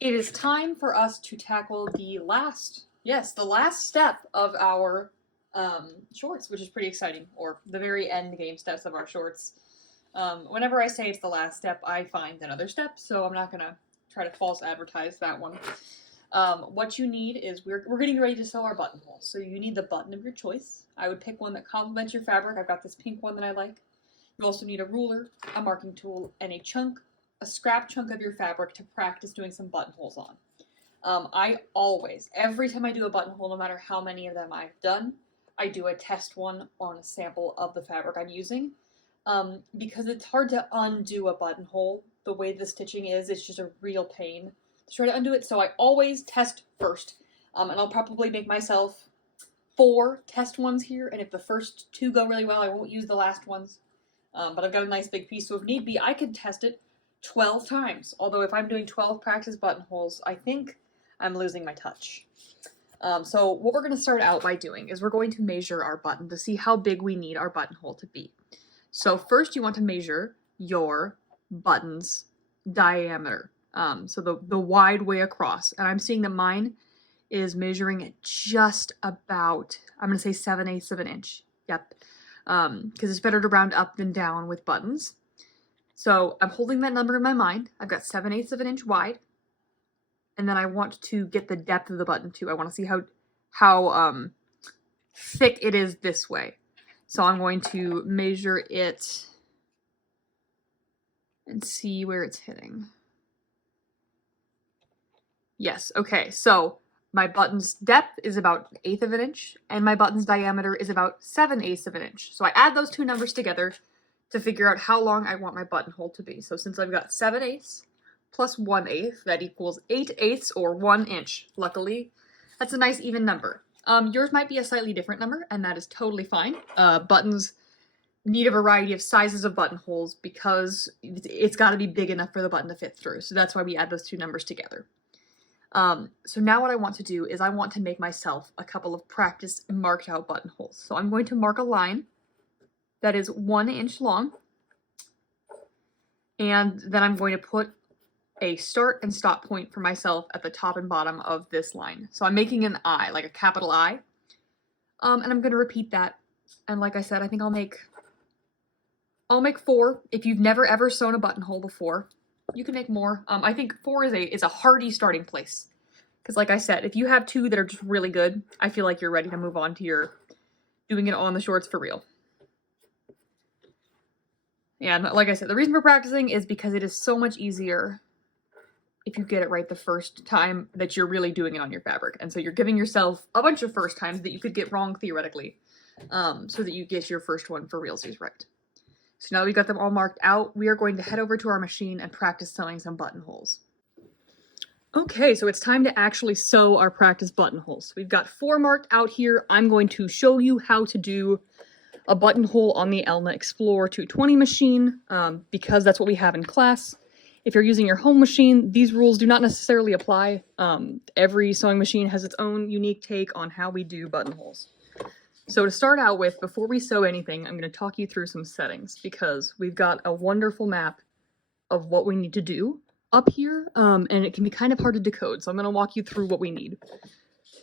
It is time for us to tackle the last step of our shorts, which is pretty exciting, or the very end game steps of our shorts. Whenever I say it's the last step, I find another step, so I'm not going to try to false advertise that one. What you need is, we're getting ready to sew our buttonhole, so you need the button of your choice. I would pick one that complements your fabric. I've got this pink one that I like. You also need a ruler, a marking tool, and a scrap chunk of your fabric to practice doing some buttonholes on. Every time I do a buttonhole, no matter how many of them I've done, I do a test one on a sample of the fabric I'm using. Because it's hard to undo a buttonhole. The way the stitching is, it's just a real pain to try to undo it, so I always test first. And I'll probably make myself 4 test ones here, and if the first 2 go really well, I won't use the last ones. But I've got a nice big piece, so if need be, I could test it 12 times. Although if I'm doing 12 practice buttonholes, I think I'm losing my touch. So what we're going to start out by doing is we're going to measure our button to see how big we need our buttonhole to be. So first you want to measure your button's diameter. So the wide way across. And I'm seeing that mine is measuring at just about, I'm going to say 7/8 of an inch. Yep. Because it's better to round up than down with buttons. So I'm holding that number in my mind. I've got 7/8 of an inch wide. And then I want to get the depth of the button too. I want to see how thick it is this way. So I'm going to measure it and see where it's hitting. Yes, okay, so my button's depth is about 1/8 of an inch, and my button's diameter is about 7/8 of an inch. So I add those two numbers together to figure out how long I want my buttonhole to be. So since I've got 7/8 plus 1/8, that equals 8/8 or 1 inch. Luckily, that's a nice even number. Yours might be a slightly different number, and that is totally fine. Buttons need a variety of sizes of buttonholes because it's got to be big enough for the button to fit through. So that's why we add those two numbers together. So now what I want to do is I want to make myself a couple of practice marked out buttonholes. So I'm going to mark a line that is 1 inch long, and then I'm going to put a start and stop point for myself at the top and bottom of this line. So I'm making an I, like a capital I, and I'm going to repeat that. And like I said, I think I'll make 4. If you've never ever sewn a buttonhole before, you can make more. I think 4 is a hardy starting place. Because like I said, if you have 2 that are just really good, I feel like you're ready to move on to your doing it on the shorts for real. And like I said, the reason for practicing is because it is so much easier if you get it right the first time that you're really doing it on your fabric. And so you're giving yourself a bunch of first times that you could get wrong theoretically, so that you get your first one for realsies right. So now that we've got them all marked out, we are going to head over to our machine and practice sewing some buttonholes. Okay, so it's time to actually sew our practice buttonholes. We've got 4 marked out here. I'm going to show you how to do a buttonhole on the Elna Explore 220 machine, because that's what we have in class. If you're using your home machine, these rules do not necessarily apply. Every sewing machine has its own unique take on how we do buttonholes. So to start out with, before we sew anything, I'm going to talk you through some settings, because we've got a wonderful map of what we need to do up here, and it can be kind of hard to decode, so I'm going to walk you through what we need.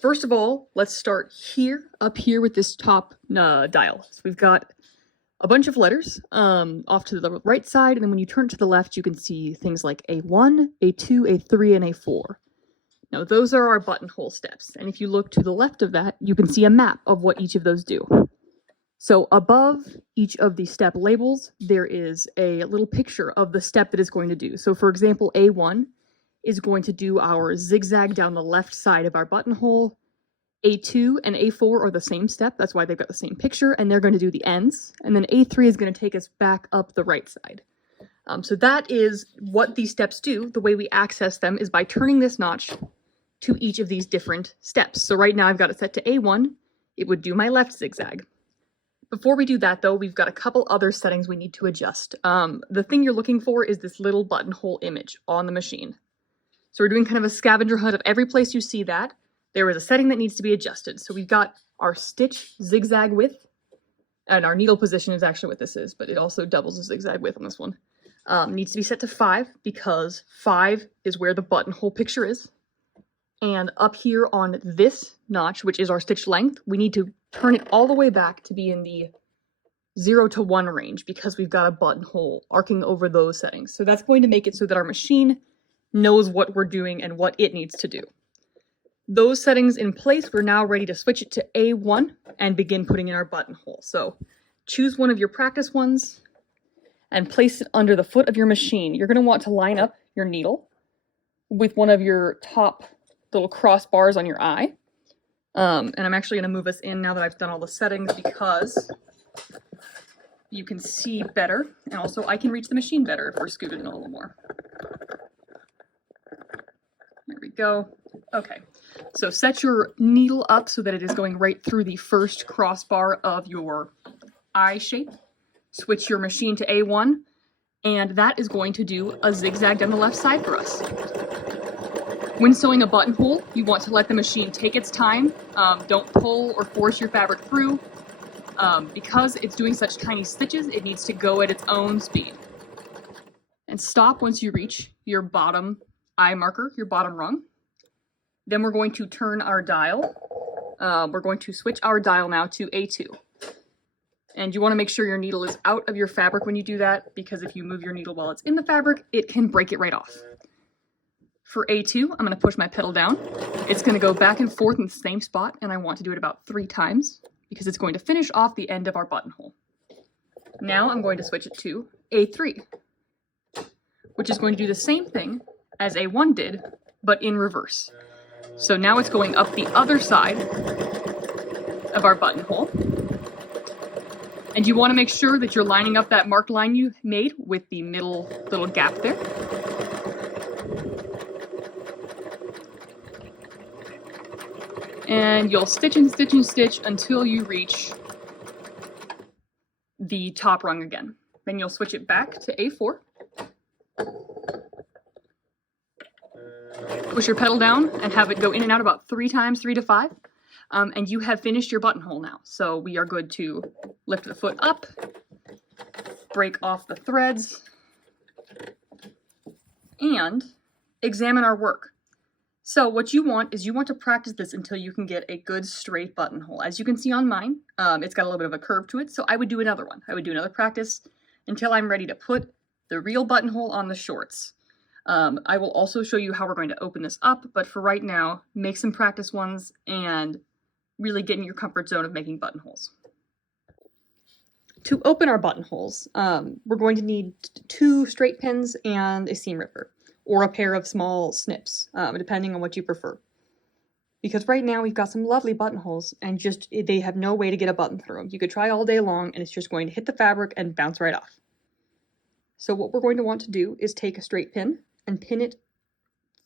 First of all, let's start here, up here with this top dial. So we've got a bunch of letters off to the right side, and then when you turn to the left, you can see things like A1, A2, A3, and A4. Now, those are our buttonhole steps, and if you look to the left of that, you can see a map of what each of those do. So above each of the step labels, there is a little picture of the step that it's going to do. So for example, A1 is going to do our zigzag down the left side of our buttonhole. A2 and A4 are the same step, that's why they've got the same picture, and they're going to do the ends. And then A3 is going to take us back up the right side. So that is what these steps do. The way we access them is by turning this notch to each of these different steps. So right now I've got it set to A1. It would do my left zigzag. Before we do that, though, we've got a couple other settings we need to adjust. The thing you're looking for is this little buttonhole image on the machine. So we're doing kind of a scavenger hunt of every place you see that. There is a setting that needs to be adjusted. So we've got our stitch zigzag width, and our needle position is actually what this is, but it also doubles as zigzag width on this one. Needs to be set to 5 because 5 is where the buttonhole picture is. And up here on this notch, which is our stitch length, we need to turn it all the way back to be in the 0 to 1 range because we've got a buttonhole arcing over those settings. So that's going to make it so that our machine knows what we're doing and what it needs to do. Those settings in place, we're now ready to switch it to A1 and begin putting in our buttonhole. So choose one of your practice ones and place it under the foot of your machine. You're going to want to line up your needle with one of your top little crossbars on your eye. And I'm actually going to move us in now that I've done all the settings because you can see better, and also I can reach the machine better if we're scooted in a little more. There we go. Okay, so set your needle up so that it is going right through the first crossbar of your eye shape. Switch your machine to A1, and that is going to do a zigzag down the left side for us. When sewing a buttonhole, you want to let the machine take its time. Don't pull or force your fabric through. Because it's doing such tiny stitches, it needs to go at its own speed. And stop once you reach your bottom eye marker, your bottom rung. Then we're going to turn our dial. We're going to switch our dial now to A2. And you want to make sure your needle is out of your fabric when you do that, because if you move your needle while it's in the fabric, it can break it right off. For A2, I'm going to push my pedal down. It's going to go back and forth in the same spot, and I want to do it about 3 times, because it's going to finish off the end of our buttonhole. Now I'm going to switch it to A3, which is going to do the same thing as A1 did, but in reverse. So now it's going up the other side of our buttonhole. And you want to make sure that you're lining up that marked line you made with the middle little gap there. And you'll stitch and stitch and stitch until you reach the top rung again. Then you'll switch it back to A4. Push your pedal down and have it go in and out about 3 times, 3 to 5. And you have finished your buttonhole now. So we are good to lift the foot up, break off the threads, and examine our work. So what you want is you want to practice this until you can get a good straight buttonhole. As you can see on mine, it's got a little bit of a curve to it, so I would do another one. I would do another practice until I'm ready to put the real buttonhole on the shorts. I will also show you how we're going to open this up, but for right now, make some practice ones and really get in your comfort zone of making buttonholes. To open our buttonholes, we're going to need 2 straight pins and a seam ripper, or a pair of small snips, depending on what you prefer. Because right now we've got some lovely buttonholes, and they have no way to get a button through them. You could try all day long, and it's just going to hit the fabric and bounce right off. So what we're going to want to do is take a straight pin and pin it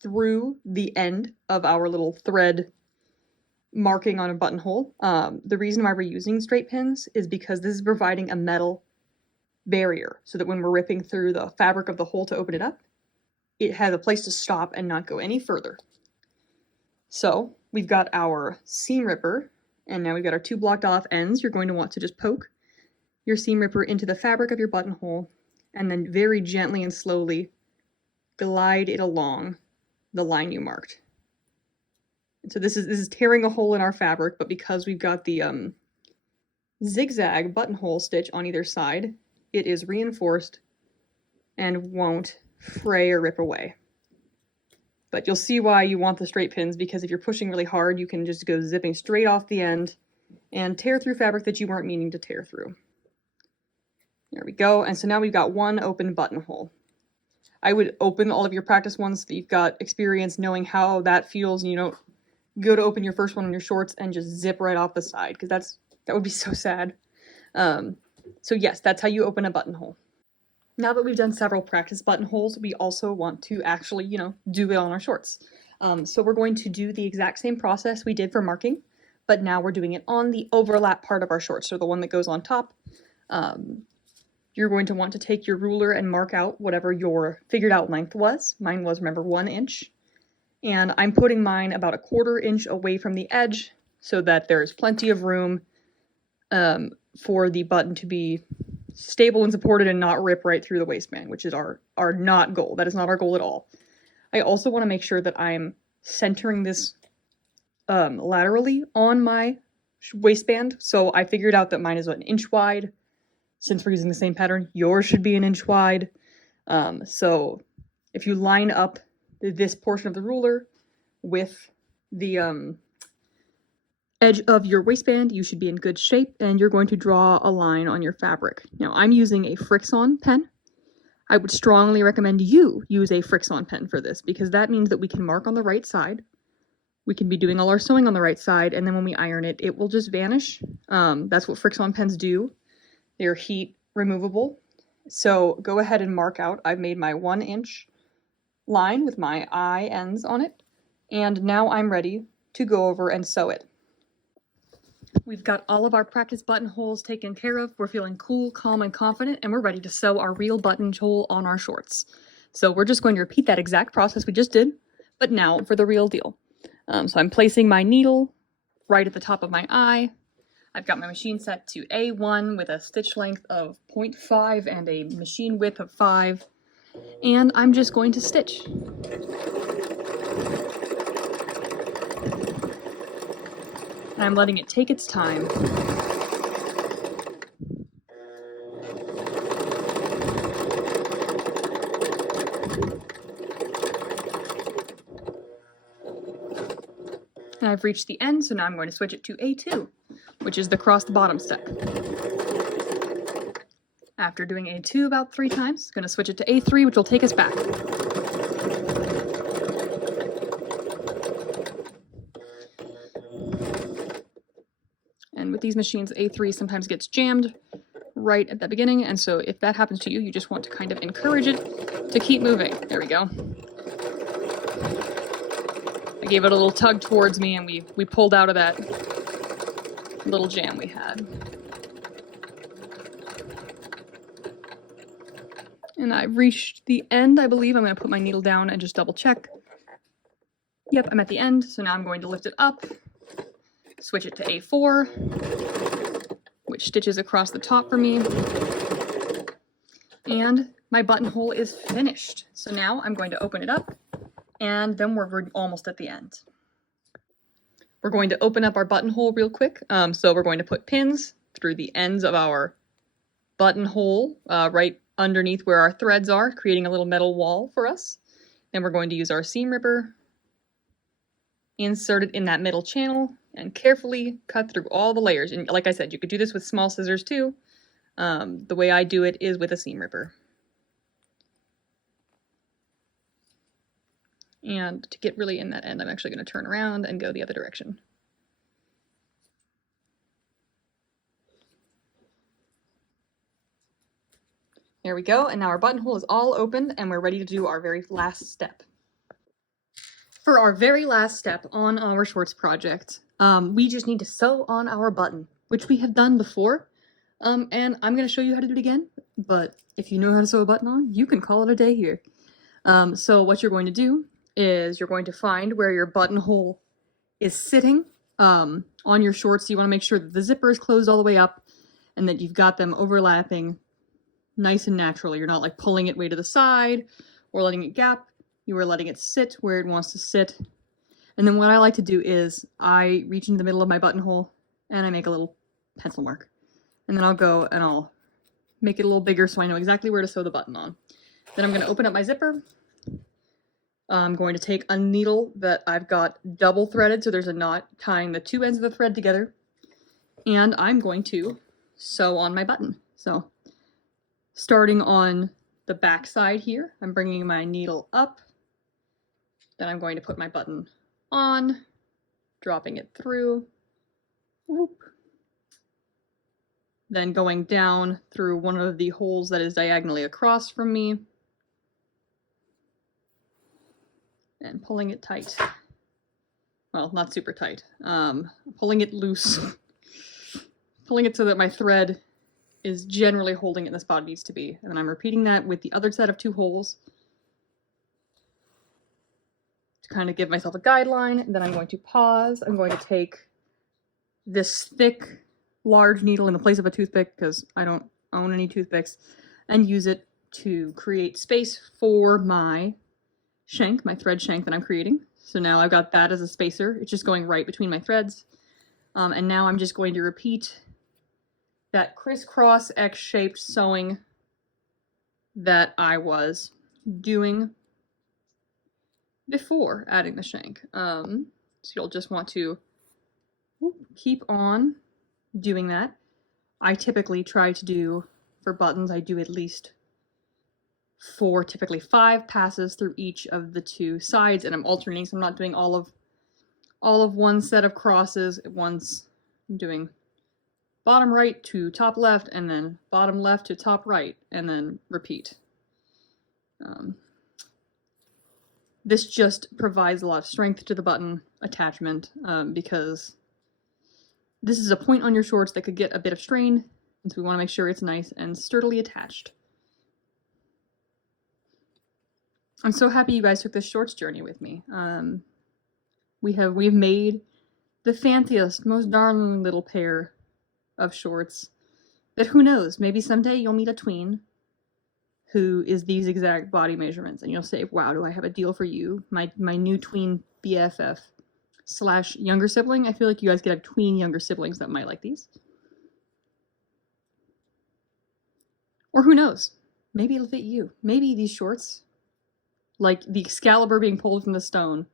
through the end of our little thread marking on a buttonhole. The reason why we're using straight pins is because this is providing a metal barrier, so that when we're ripping through the fabric of the hole to open it up, it has a place to stop and not go any further. So we've got our seam ripper, and now we've got our 2 blocked off ends. You're going to want to just poke your seam ripper into the fabric of your buttonhole, and then very gently and slowly glide it along the line you marked. And so this is tearing a hole in our fabric, but because we've got the zigzag buttonhole stitch on either side, it is reinforced and won't fray or rip away. But you'll see why you want the straight pins, because if you're pushing really hard, you can just go zipping straight off the end and tear through fabric that you weren't meaning to tear through. There we go. And so now we've got 1 open buttonhole. I would open all of your practice ones so that you've got experience knowing how that feels, and you don't go to open your first one in your shorts and just zip right off the side, because that would be so sad. So yes, that's how you open a buttonhole. Now that we've done several practice buttonholes, we also want to actually, do it on our shorts. So we're going to do the exact same process we did for marking, but now we're doing it on the overlap part of our shorts, so the one that goes on top. You're going to want to take your ruler and mark out whatever your figured out length was. Mine was, remember, 1 inch. And I'm putting mine about a 1/4 inch away from the edge so that there's plenty of room for the button to be stable and supported and not rip right through the waistband, which is our not goal. That is not our goal at all. I also want to make sure that I'm centering this laterally on my waistband. So I figured out that mine is 1 inch wide. Since we're using the same pattern, yours should be 1 inch wide. So if you line up this portion of the ruler with the edge of your waistband, you should be in good shape, and you're going to draw a line on your fabric. Now, I'm using a Frixon pen. I would strongly recommend you use a Frixon pen for this, because that means that we can mark on the right side. We can be doing all our sewing on the right side, and then when we iron it, it will just vanish. That's what Frixon pens do. They're heat removable. So go ahead and mark out. I've made my 1 inch line with my eye ends on it, and now I'm ready to go over and sew it. We've got all of our practice buttonholes taken care of. We're feeling cool, calm, and confident, and we're ready to sew our real buttonhole on our shorts. So we're just going to repeat that exact process we just did, but now for the real deal. So I'm placing my needle right at the top of my eye. I've got my machine set to A1 with a stitch length of 0.5 and a machine width of 5, and I'm just going to stitch. And I'm letting it take its time. And I've reached the end, so now I'm going to switch it to A2, which is the cross the bottom step. After doing A2 about 3 times, I'm going to switch it to A3, which will take us back. And with these machines, A3 sometimes gets jammed right at the beginning, and so if that happens to you, you just want to kind of encourage it to keep moving. There we go. I gave it a little tug towards me, and we pulled out of that little jam we had. And I've reached the end, I believe. I'm going to put my needle down and just double check. Yep, I'm at the end, so now I'm going to lift it up, switch it to A4, which stitches across the top for me. And my buttonhole is finished. So now I'm going to open it up, and then we're almost at the end. We're going to open up our buttonhole real quick. So we're going to put pins through the ends of our buttonhole right underneath where our threads are, creating a little metal wall for us. Then we're going to use our seam ripper, insert it in that middle channel, and carefully cut through all the layers. And like I said, you could do this with small scissors too. The way I do it is with a seam ripper. And to get really in that end, I'm actually going to turn around and go the other direction. There we go, and now our buttonhole is all opened, and we're ready to do our very last step. For our very last step on our shorts project, we just need to sew on our button, which we have done before, and I'm going to show you how to do it again, but if you know how to sew a button on, you can call it a day here. So what you're going to do is you're going to find where your buttonhole is sitting on your shorts. So you want to make sure that the zipper is closed all the way up and that you've got them overlapping nice and naturally. You're not like pulling it way to the side or letting it gap. You are letting it sit where it wants to sit. And then what I like to do is I reach into the middle of my buttonhole and I make a little pencil mark. And then I'll go and I'll make it a little bigger so I know exactly where to sew the button on. Then I'm going to open up my zipper. I'm going to take a needle that I've got double threaded, so there's a knot tying the 2 ends of the thread together. And I'm going to sew on my button. So starting on the back side here, I'm bringing my needle up. Then I'm going to put my button on, dropping it through. Whoop. Then going down through one of the holes that is diagonally across from me. And pulling it tight. Well, not super tight. Pulling it loose. Pulling it so that my thread is generally holding it in the spot it needs to be. And then I'm repeating that with the other set of 2 holes to kind of give myself a guideline. And then I'm going to pause. I'm going to take this thick, large needle in the place of a toothpick because I don't own any toothpicks, and use it to create space for my shank, my thread shank that I'm creating. So now I've got that as a spacer. It's just going right between my threads. And now I'm just going to repeat that crisscross X-shaped sewing that I was doing before adding the shank. So you'll just want to keep on doing that. I typically try to do, for buttons, I do at least 4, typically 5 passes through each of the 2 sides, and I'm alternating, so I'm not doing all of one set of crosses at once. I'm doing bottom right to top left, and then bottom left to top right, and then repeat. This just provides a lot of strength to the button attachment, because this is a point on your shorts that could get a bit of strain, and so we want to make sure it's nice and sturdily attached. I'm so happy you guys took this shorts journey with me. We've made the fanciest, most darling little pair of shorts that, who knows, maybe someday you'll meet a tween who is these exact body measurements, and you'll say, wow, do I have a deal for you, my new tween BFF / younger sibling. I feel like you guys could have tween younger siblings that might like these. Or who knows, maybe it'll fit you. Maybe these shorts, like the Excalibur being pulled from the stone,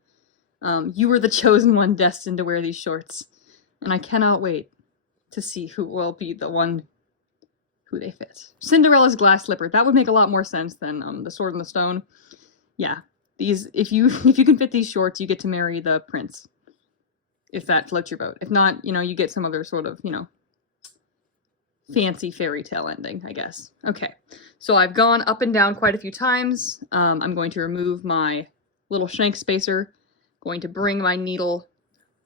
you were the chosen one destined to wear these shorts. And I cannot wait to see who will be the one who they fit. Cinderella's glass slipper. That would make a lot more sense than the Sword in the Stone. Yeah, these, if you can fit these shorts, you get to marry the prince. If that floats your boat. If not, you get some other sort of, fancy fairy tale ending, I guess. Okay, so I've gone up and down quite a few times. I'm going to remove my little shank spacer, going to bring my needle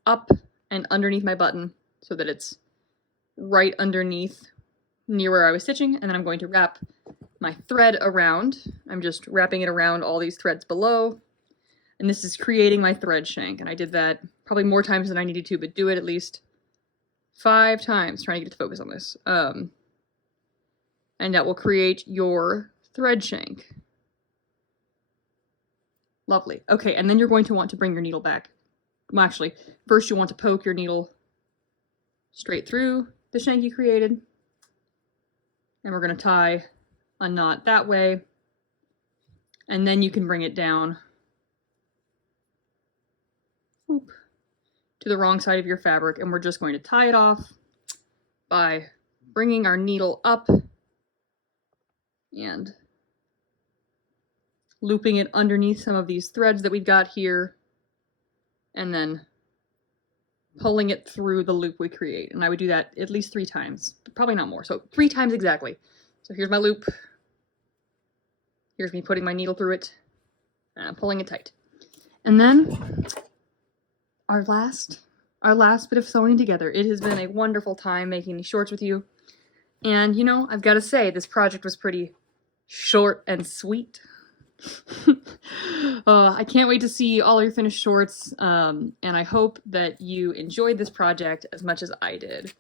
up and underneath my button so that it's right underneath near where I was stitching, and then I'm going to wrap my thread around. I'm just wrapping it around all these threads below, and this is creating my thread shank, and I did that probably more times than I needed to, but do it at least 5 times, trying to get to focus on this. And that will create your thread shank. Lovely. Okay, and then you're going to want to bring your needle back. Well, actually, first you want to poke your needle straight through the shank you created. And we're going to tie a knot that way. And then you can bring it down to the wrong side of your fabric, and we're just going to tie it off by bringing our needle up and looping it underneath some of these threads that we've got here, and then pulling it through the loop we create. And I would do that at least 3 times, but probably not more. So 3 times exactly. So here's my loop. Here's me putting my needle through it, and I'm pulling it tight. And then our last bit of sewing together. It has been a wonderful time making these shorts with you. And I've got to say, this project was pretty short and sweet. I can't wait to see all your finished shorts, and I hope that you enjoyed this project as much as I did.